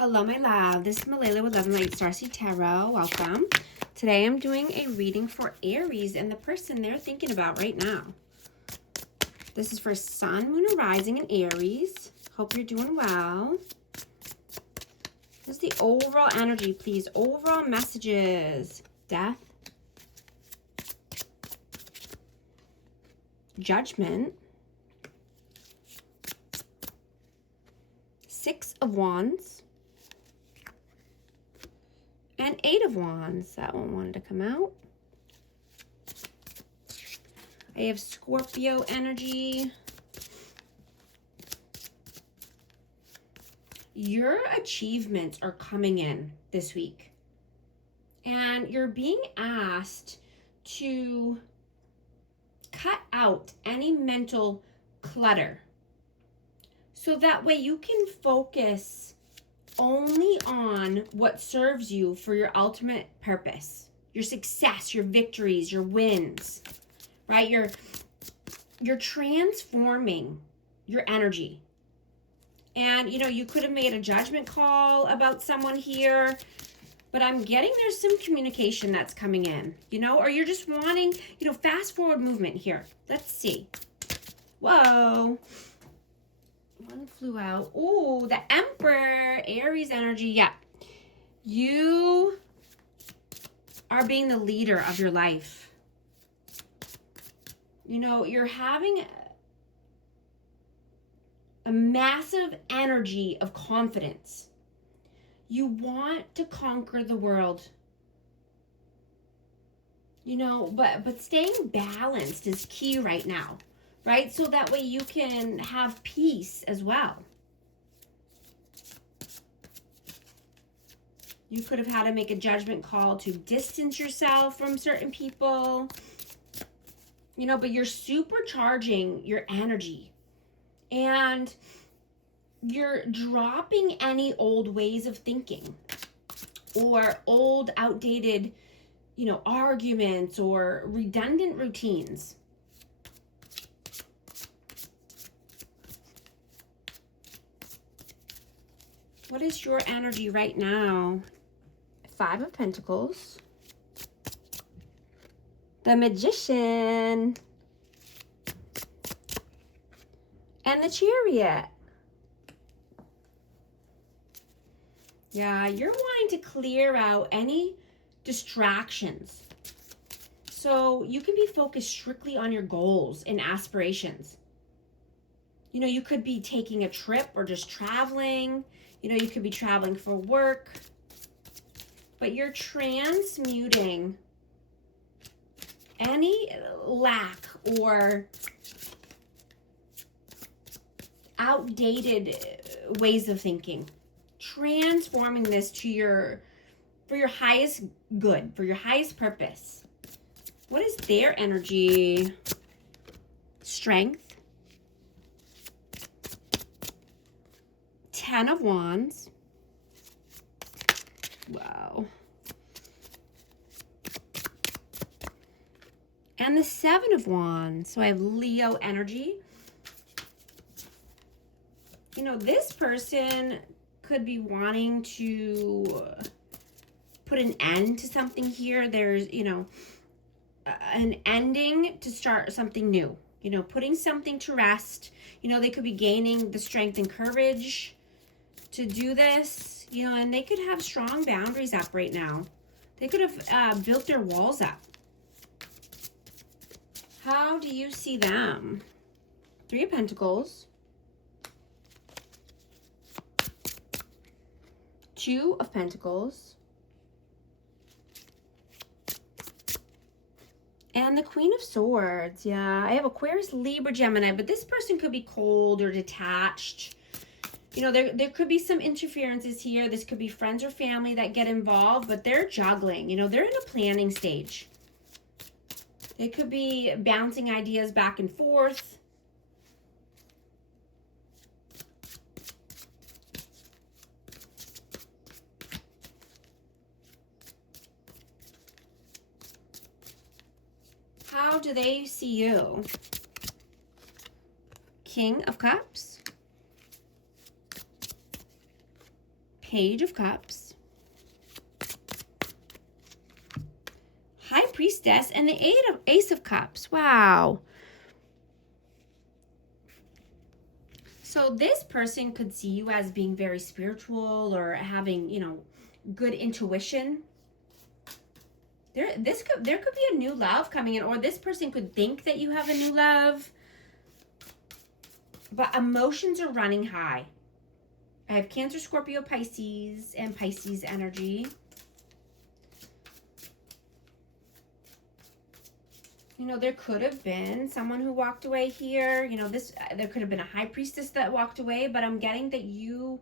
Hello, my love. This is Malayla with Love and Light Starseed Tarot. Welcome. Today I'm doing a reading for Aries and the person they're thinking about right now. This is for Sun, Moon, and Rising in Aries. Hope you're doing well. This is the overall energy, please. Overall messages. Death. Judgment. Six of Wands. And Eight of Wands. That one wanted to come out. I have Scorpio energy. Your achievements are coming in this week. And you're being asked to cut out any mental clutter. So that way you can focus only on what serves you for your ultimate purpose, your success, your victories, your wins, right? You're transforming your energy. And, you could have made a judgment call about someone here, but I'm getting there's some communication that's coming in, or you're just wanting, fast forward movement here. Let's see. Whoa. One flew out. Oh, the Emperor, Aries energy. Yeah. You are being the leader of your life. You're having a massive energy of confidence. You want to conquer the world. But staying balanced is key right now. Right? So that way you can have peace as well. You could have had to make a judgment call to distance yourself from certain people. But you're supercharging your energy. And you're dropping any old ways of thinking. Or old, outdated, arguments or redundant routines. What is your energy right now? Five of Pentacles. The Magician. And the Chariot. Yeah, you're wanting to clear out any distractions. So you can be focused strictly on your goals and aspirations. You could be taking a trip or just traveling. You could be traveling for work, but you're transmuting any lack or outdated ways of thinking, transforming this to for your highest good, for your highest purpose. What is their energy? Strength. 10 of Wands. Wow. And the 7 of Wands. So I have Leo energy. This person could be wanting to put an end to something here. There's, an ending to start something new. Putting something to rest. They could be gaining the strength and courage to do this, and they could have strong boundaries up right now. They could have built their walls up. How do you see them? Three of Pentacles. Two of Pentacles. And the Queen of Swords. Yeah, I have Aquarius, Libra, Gemini, but this person could be cold or detached. There could be some interferences here. This could be friends or family that get involved, but they're juggling. They're in a planning stage. They could be bouncing ideas back and forth. How do they see you? King of Cups. Page of Cups, High Priestess, and the Ace of Cups. Wow. So this person could see you as being very spiritual or having, you know, good intuition. There could be a new love coming in, or this person could think that you have a new love. But emotions are running high. I have Cancer, Scorpio, Pisces, and Pisces energy. You know, there could have been someone who walked away here. You know, there could have been a High Priestess that walked away, but I'm getting that you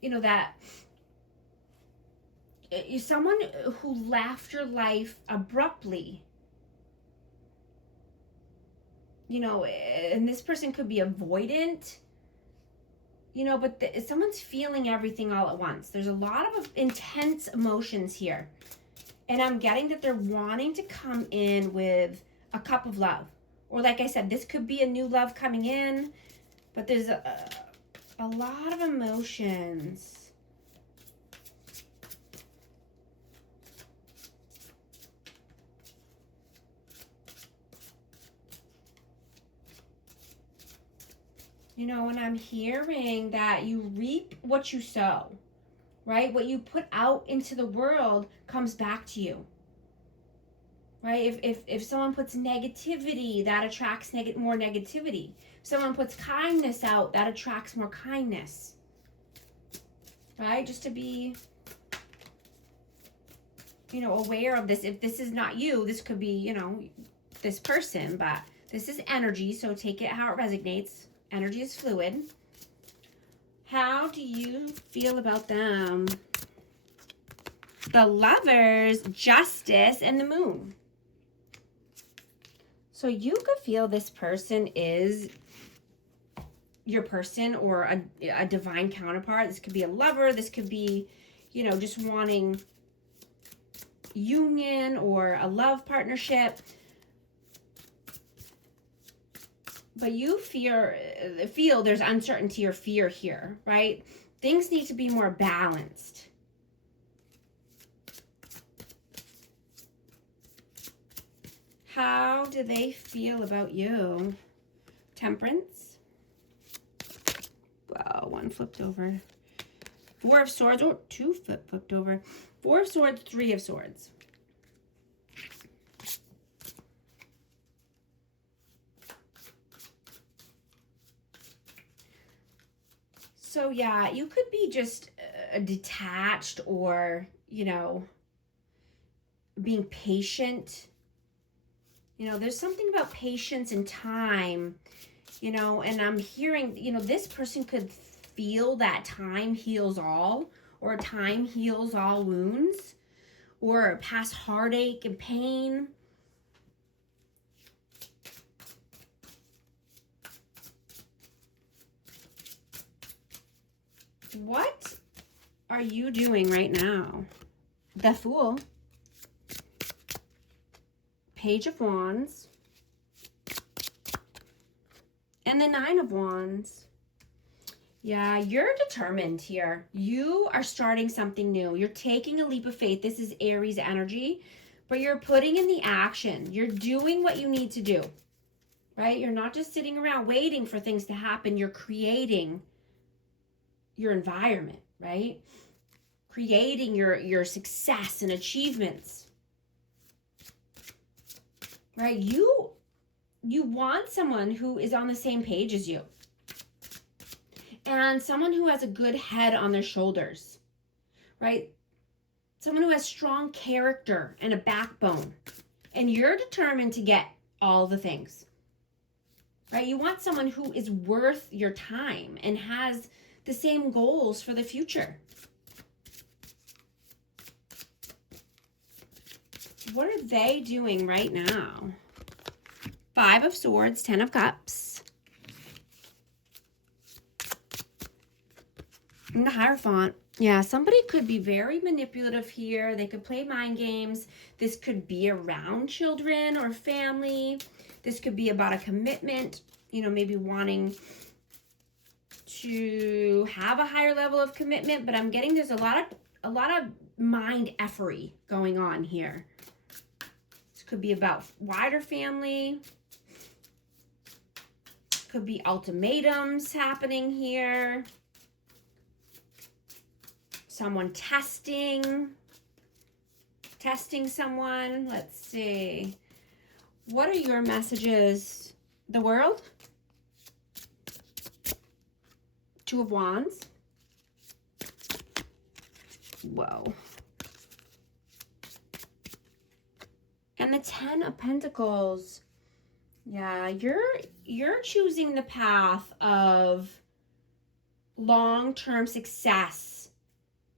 know, that someone who left your life abruptly. You know, and this person could be avoidant. You know, but someone's feeling everything all at once. There's a lot of intense emotions here. And I'm getting that they're wanting to come in with a cup of love. Or like I said, this could be a new love coming in. But there's a lot of emotions. You know, and I'm hearing that you reap what you sow, right? What you put out into the world comes back to you, right? If someone puts negativity, that attracts more negativity. If someone puts kindness out, that attracts more kindness, right? Just to be, you know, aware of this. If this is not you, this could be, you know, this person, but this is energy, so take it how it resonates. Energy is fluid. How do you feel about them? The Lovers, Justice, and the Moon. So you could feel this person is your person or a divine counterpart. This could be a lover. This could be, you know, just wanting union or a love partnership. But you feel there's uncertainty or fear here, right? Things need to be more balanced. How do they feel about you? Temperance. Wow, one flipped over. Four of Swords, or two flipped over. Four of Swords, Three of Swords. So yeah, you could be just detached or, you know, being patient. You know, there's something about patience and time, you know, and I'm hearing, you know, this person could feel that time heals all, or time heals all wounds, or past heartache and pain. What are you doing right now? The Fool. Page of Wands. And the Nine of Wands. Yeah, you're determined here. You are starting something new. You're taking a leap of faith. This is Aries energy, but you're putting in the action. You're doing what you need to do, right? You're not just sitting around waiting for things to happen. You're creating your environment, right? Creating your success and achievements, right? You want someone who is on the same page as you, and someone who has a good head on their shoulders, right? Someone who has strong character and a backbone, and you're determined to get all the things, right? You want someone who is worth your time and has the same goals for the future. What are they doing right now? Five of Swords, Ten of Cups. And the Hierophant. Yeah, somebody could be very manipulative here. They could play mind games. This could be around children or family. This could be about a commitment, you know, maybe wanting to have a higher level of commitment, but I'm getting there's a lot of mind effery going on here. This could be about wider family. Could be ultimatums happening here. Someone testing someone. Let's see. What are your messages? The World? Two of Wands. Whoa. And the Ten of Pentacles. Yeah, you're choosing the path of long-term success,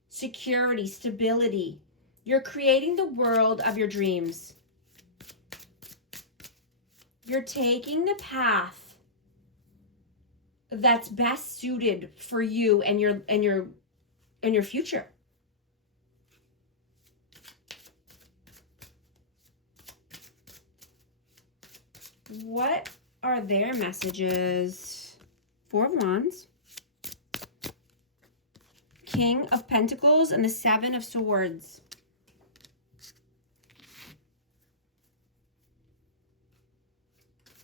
security, stability. You're creating the world of your dreams. You're taking the path that's best suited for you and your future. What are their messages? Four of Wands, King of Pentacles, and the Seven of Swords.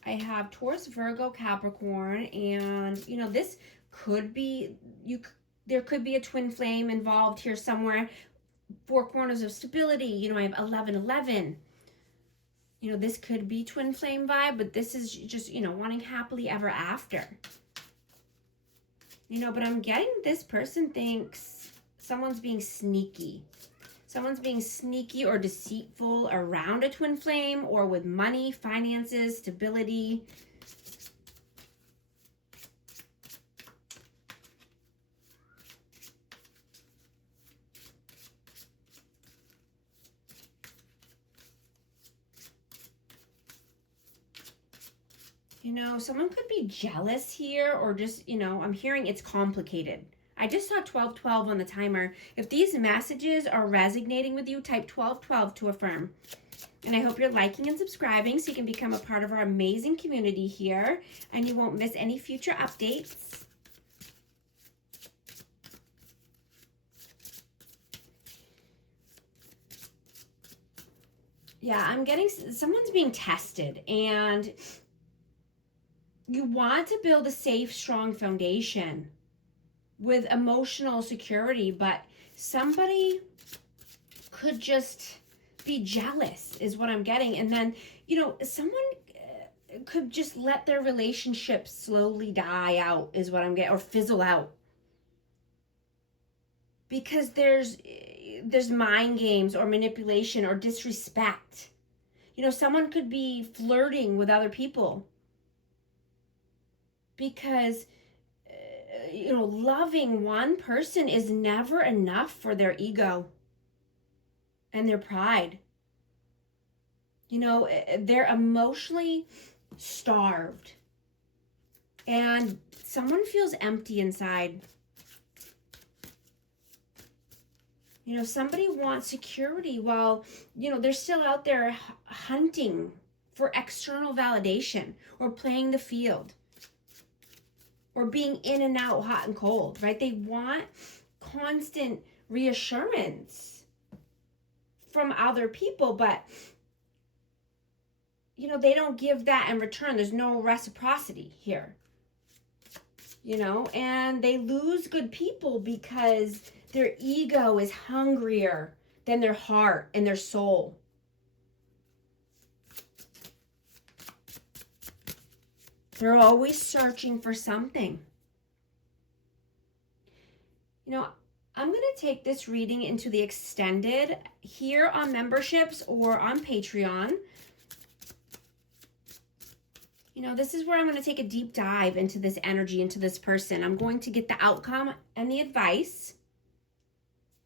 I have Taurus, Virgo, Capricorn, and this could be there could be a twin flame involved here somewhere. Four corners of stability. I have 11-11. This could be twin flame vibe, but this is just, wanting happily ever after. But I'm getting this person thinks someone's being sneaky. Someone's being sneaky or deceitful around a twin flame or with money, finances, stability. Someone could be jealous here or just, I'm hearing it's complicated. I just saw 1212 on the timer. If these messages are resonating with you, type 1212 to affirm. And I hope you're liking and subscribing so you can become a part of our amazing community here and you won't miss any future updates. Yeah, I'm getting someone's being tested and you want to build a safe, strong foundation with emotional security, but somebody could just be jealous is what I'm getting. And then, someone could just let their relationship slowly die out is what I'm getting, or fizzle out. Because there's mind games or manipulation or disrespect. Someone could be flirting with other people. Because loving one person is never enough for their ego and their pride. They're emotionally starved and someone feels empty inside. Somebody wants security while, they're still out there hunting for external validation or playing the field. Or being in and out, hot and cold, right? They want constant reassurance from other people, but, they don't give that in return. There's no reciprocity here, and they lose good people because their ego is hungrier than their heart and their soul. They're always searching for something. I'm going to take this reading into the extended here on memberships or on Patreon. This is where I'm going to take a deep dive into this energy, into this person. I'm going to get the outcome and the advice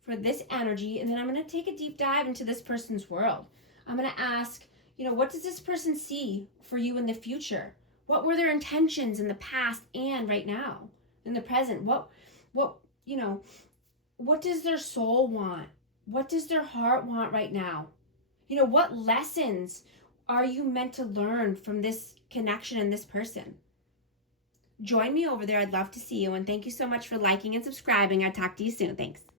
for this energy, and then I'm going to take a deep dive into this person's world. I'm going to ask, what does this person see for you in the future? What were their intentions in the past and right now, in the present? What does their soul want? What does their heart want right now? What lessons are you meant to learn from this connection and this person? Join me over there. I'd love to see you. And thank you so much for liking and subscribing. I'll talk to you soon. Thanks.